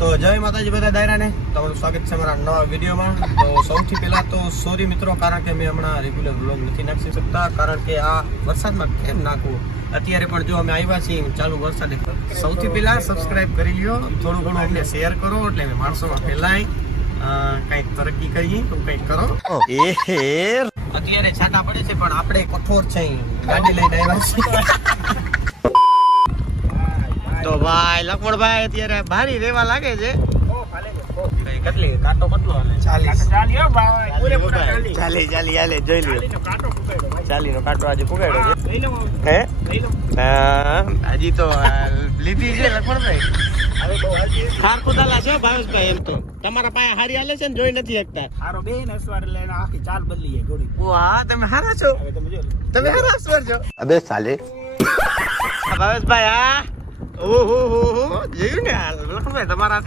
તો જય માતાજી બધા દાયરાને તમારું સ્વાગત છે અમારા નવા વિડીયોમાં. તો સૌથી પહેલા તો સોરી મિત્રો, કારણ કે મેં હમણાં રેગ્યુલર વ્લોગ નથી નાખી શકતા, કારણ કે આ વરસાદમાં કેમ નાખવું. અત્યારે પણ જો અમે આવ્યા છીએ ચાલુ વરસાદે. સૌથી પહેલા સબસ્ક્રાઇબ કરી લ્યો, થોડું ઘણું અમને શેર કરો એટલે અમે માણસોમાં ફેલાય, કંઈક તરક્કી કરીએ તો કંઈક કરો. અત્યારે છાંટા પડે છે પણ આપણે કઠોર છે, ગાડી લઈને આવ્યા છીએ. તો ભાઈ લખમણભાઈ અત્યારે ભારી રેવા લાગે છે. કેટલી કાંટો કેટલો હાલે? 40 હાલે, જોઈ લ્યો. 40 નો કાંટો આજે પુગાડ્યો છે. હજી તો લીધી છે લખમણભાઈ. ખાર કુદાલા છે ભાવેશભાઈ. એમ તો તમારા પાસે હારી હાલે છે ને, જોઈ નથી શકતા. હારો બે ને અસવાર એટલે આખી ચાલ બદલી જાય જોડી. વાહ, તમે હારા છો. તમે હારા અસવાર છો. અબે સાલે ભાવેશભાઈ. હા, ઓહો જોયું ને લખમણભાઈ તમારાથી